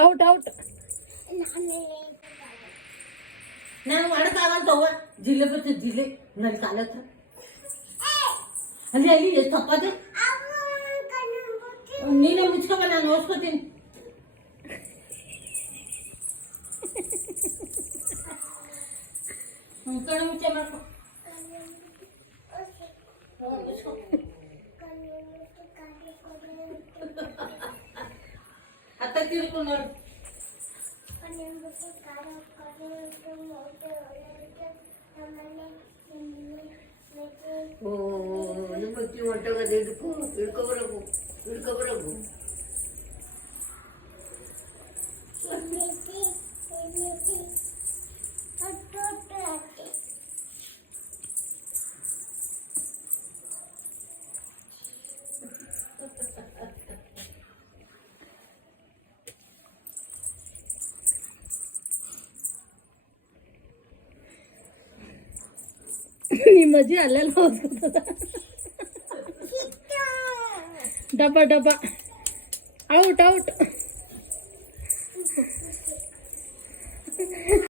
Out out ನಾನು ಮಾಡೋಕ್ಕಾಗಲ್ಲ ತಗೋ ಜಿಲ್ಲೆ ಬರ್ತದೆ ಜಿಲ್ಲೆ ನನ್ನ ಕಾಲ ಹತ್ರ ಅಲ್ಲಿ ಅಲ್ಲಿ ಎಷ್ಟು ತಪ್ಪದೆ ನೀನೇ ಮುಚ್ಕೊಬ ನಾನು ಓದ್ಕೋತೀನಿ ಹ್ಞೂ ಕಣ್ಣು ಮುಚ್ಚೆ ಮಾಡ್ಕೊ ಹ್ಞೂ, ಮುಚ್ಕೊ. ಹತ್ತ ತಿಳ್ಕೊಂಡು ನೋಡು ಓ ನಿಮ್ಮ ಅಕ್ಕಿ ಹೊಂಟೋಗದೆ ಹಿಡ್ಕೊ ಹಿಡ್ಕೊಬರಕು ಹಿಡ್ಕೊಬರಕು ನಿಮ್ಮ ಅಜ್ಜಿ ಅಲ್ಲೆಲ್ಲ ಹೋಗ್ತದ ಡಬ್ಬ ಡಬ್ಬ ಔಟ್ ಔಟ್